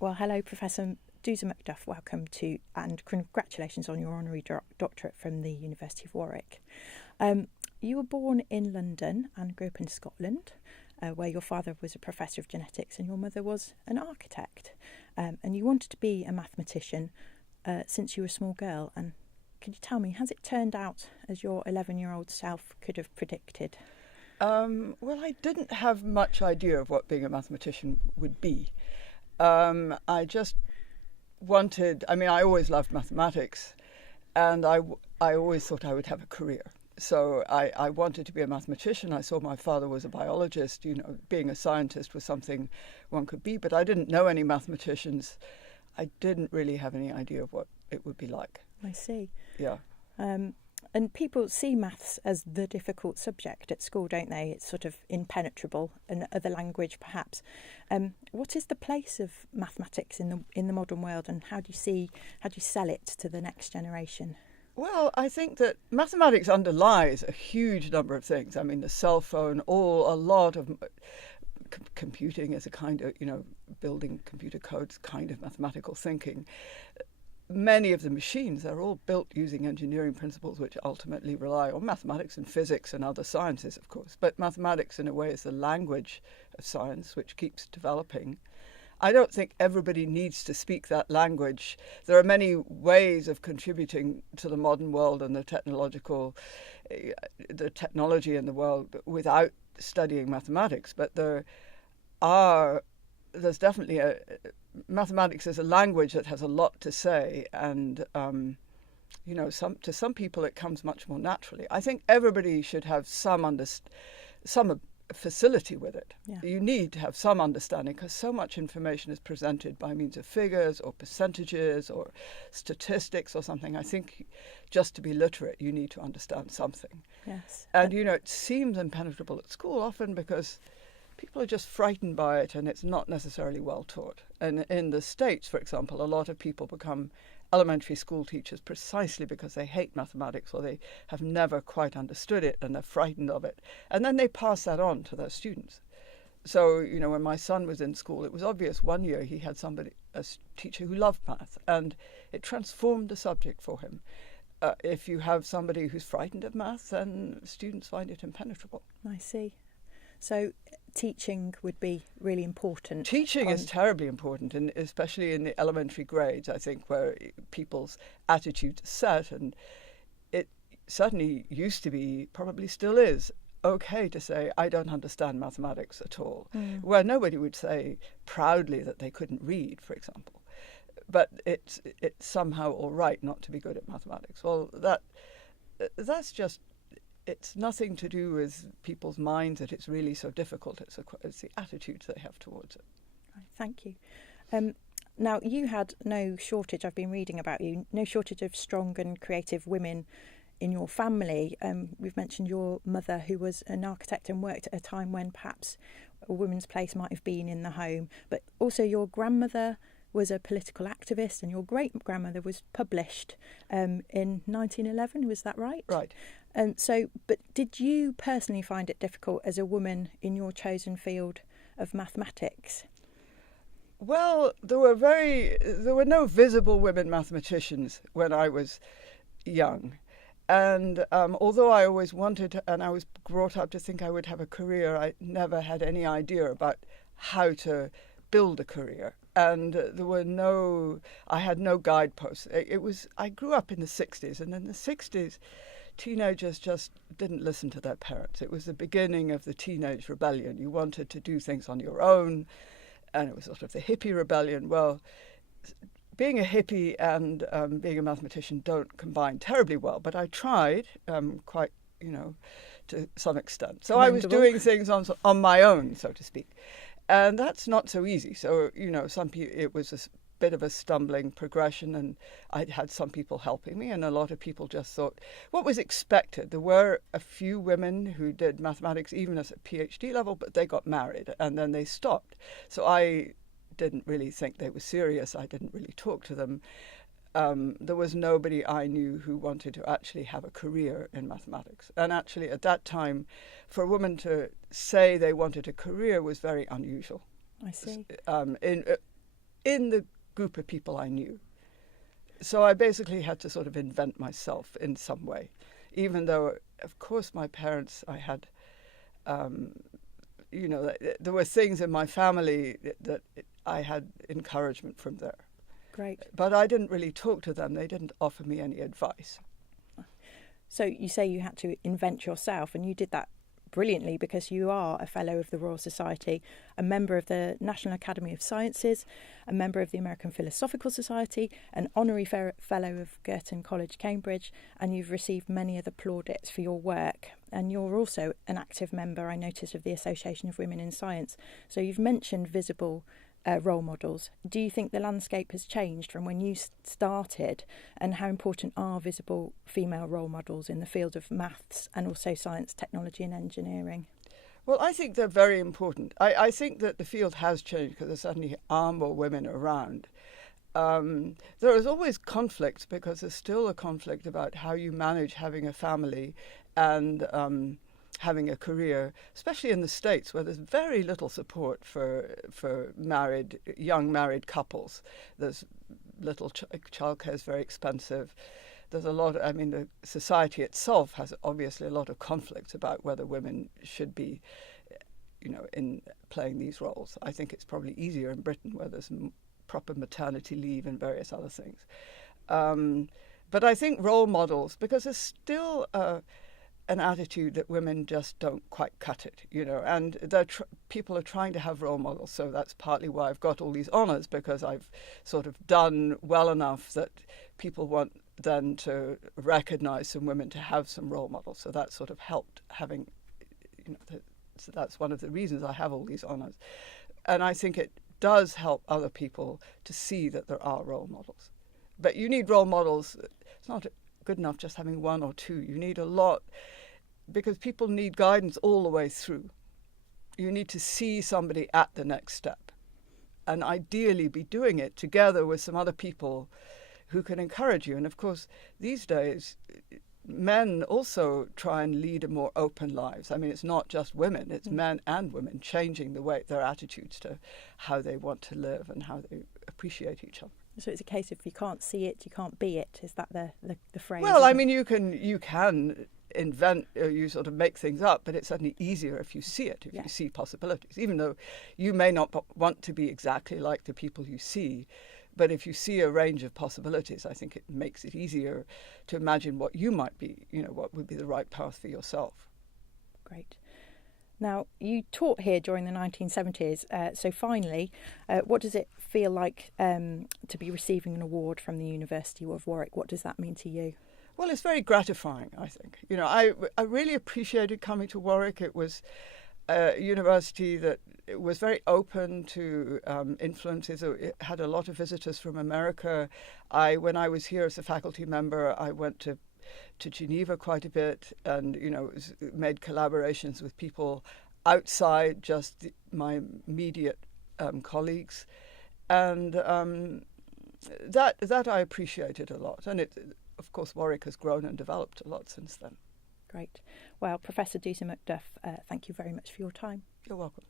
Well, hello, Professor Dusa McDuff. Welcome to and congratulations on your honorary doctorate from the University of Warwick. You were born in London and grew up in Scotland, where your father was a professor of genetics and your mother was an architect. And you wanted to be a mathematician since you were a small girl. And could you tell me, has it turned out as your 11-year-old self could have predicted? Well, I didn't have much idea of what being a mathematician would be. I just I always loved mathematics, and I always thought I would have a career. So I wanted to be a mathematician. I saw my father was a biologist. Being a scientist was something one could be, but I didn't know any mathematicians. I didn't really have any idea of what it would be like. I see. Yeah. And people see maths as the difficult subject at school, don't they? It's sort of impenetrable, and other language perhaps. What is the place of mathematics in the modern world, and how do you sell it to the next generation? Well, I think that mathematics underlies a huge number of things. I mean, the cell phone, a lot of computing is a kind of, building computer codes, kind of mathematical thinking. Many of the machines are all built using engineering principles which ultimately rely on mathematics and physics and other sciences, of course. But mathematics, in a way, is the language of science which keeps developing. I don't think everybody needs to speak that language. There are many ways of contributing to the modern world and the technology in the world without studying mathematics. But there's definitely mathematics is a language that has a lot to say, and to some people it comes much more naturally. I think everybody should have some facility with it. Yeah. You need to have some understanding because so much information is presented by means of figures or percentages or statistics or something. I think just to be literate, you need to understand something. Yes. And it seems impenetrable at school often because people are just frightened by it and it's not necessarily well taught. And in the States, for example, a lot of people become elementary school teachers precisely because they hate mathematics or they have never quite understood it and they're frightened of it. And then they pass that on to their students. So, when my son was in school, it was obvious one year he had a teacher who loved math, and it transformed the subject for him. If you have somebody who's frightened of math, then students find it impenetrable. I see. So teaching would be really important. Teaching is terribly important, and especially in the elementary grades, I think, where people's attitudes are set. And it certainly used to be, probably still is, okay to say, I don't understand mathematics at all. Where nobody would say proudly that they couldn't read, for example. But it's somehow all right not to be good at mathematics. Well, that's just... It's nothing to do with people's minds that it's really so difficult. It's the attitudes they have towards it. Right, thank you. Now, you had no shortage, I've been reading about you, no shortage of strong and creative women in your family. We've mentioned your mother, who was an architect and worked at a time when perhaps a woman's place might have been in the home. But also your grandmother was a political activist, and your great-grandmother was published in 1911, was that right? Right. But did you personally find it difficult as a woman in your chosen field of mathematics? Well, there were no visible women mathematicians when I was young. And although I always wanted to, and I was brought up to think I would have a career, I never had any idea about how to build a career. And I had no guideposts. I grew up in the 60s, and in the 60s, teenagers just didn't listen to their parents. It was the beginning of the teenage rebellion. You wanted to do things on your own, and it was sort of the hippie rebellion. Well, being a hippie and being a mathematician don't combine terribly well, but I tried quite, to some extent. So I was doing things on my own, so to speak. And that's not so easy. So, some people, it was a bit of a stumbling progression, and I had some people helping me, and a lot of people just thought what was expected. There were a few women who did mathematics even at a PhD level, but they got married and then they stopped. So I didn't really think they were serious. I didn't really talk to them. There was nobody I knew who wanted to actually have a career in mathematics. And actually, at that time, for a woman to say they wanted a career was very unusual. I see. in the group of people I knew. So I basically had to sort of invent myself in some way, even though, of course, my parents, I had, there were things in my family that I had encouragement from there. Great. But I didn't really talk to them. They didn't offer me any advice. So you say you had to invent yourself, and you did that brilliantly because you are a Fellow of the Royal Society, a member of the National Academy of Sciences, a member of the American Philosophical Society, an Honorary Fellow of Girton College, Cambridge, and you've received many other plaudits for your work. And you're also an active member, I noticed, of the Association of Women in Science. So you've mentioned visible role models. Do you think the landscape has changed from when you started, and how important are visible female role models in the field of maths and also science, technology and engineering? Well, I think they're very important. I think that the field has changed because there certainly are more women around. There is always conflict because there's still a conflict about how you manage having a family and having a career, especially in the States where there's very little support for young married couples. There's little childcare is very expensive. There's a lot. The society itself has obviously a lot of conflicts about whether women should be, in playing these roles. I think it's probably easier in Britain where there's proper maternity leave and various other things. But I think role models, because there's still an attitude that women just don't quite cut it, and people are trying to have role models. So that's partly why I've got all these honours, because I've sort of done well enough that people want then to recognise some women to have some role models. So that sort of helped having, so that's one of the reasons I have all these honours. And I think it does help other people to see that there are role models. But you need role models. It's not good enough just having one or two. You need a lot, because people need guidance all the way through. You need to see somebody at the next step, and ideally be doing it together with some other people who can encourage you. And of course, these days, men also try and lead a more open lives. It's not just women, it's men and women changing the way, their attitudes to how they want to live and how they appreciate each other. So it's a case of you can't see it, you can't be it. Is that the phrase? Well, you can invent, you sort of make things up, but it's certainly easier if you see it, if you see possibilities, even though you may not want to be exactly like the people you see. But if you see a range of possibilities, I think it makes it easier to imagine what you might be, what would be the right path for yourself. Great. Now, you taught here during the 1970s, so finally, what does it feel like to be receiving an award from the University of Warwick? What does that mean to you? Well, it's very gratifying, I think. I really appreciated coming to Warwick. It was a university that was very open to influences. It had a lot of visitors from America. When I was here as a faculty member, I went to Geneva quite a bit, and made collaborations with people outside just my immediate colleagues, and that I appreciated a lot. And of course, Warwick has grown and developed a lot since then. Great. Well, Professor Dusa McDuff, thank you very much for your time. You're welcome.